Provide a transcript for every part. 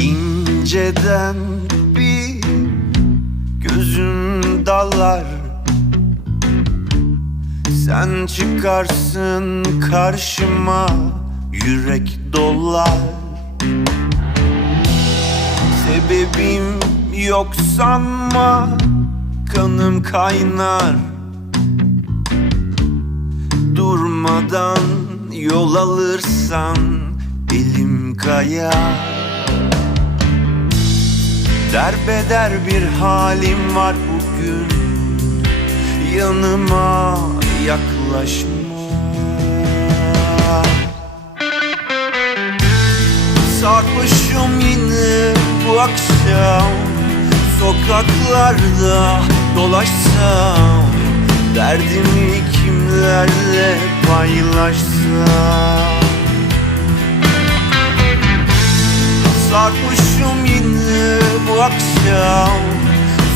İnceden bir gözüm dallar Sen çıkarsın karşıma yürek dolar. Sebebim yok sanma kanım kaynar. Durmadan yol alırsan elim kayar. Derbeder bir halim var bugün. Yanıma yaklaşma. Sarhoşum yine bu akşam. Sokaklarda dolaşsam. Derdimi kimlerle paylaşsam. Sarhoşum akşam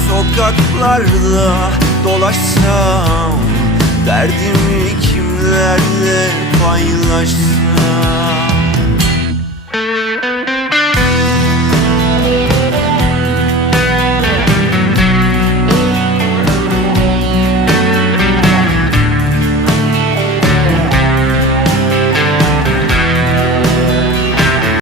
Sokaklarda dolaşsam Derdimi kimlerle paylaşsam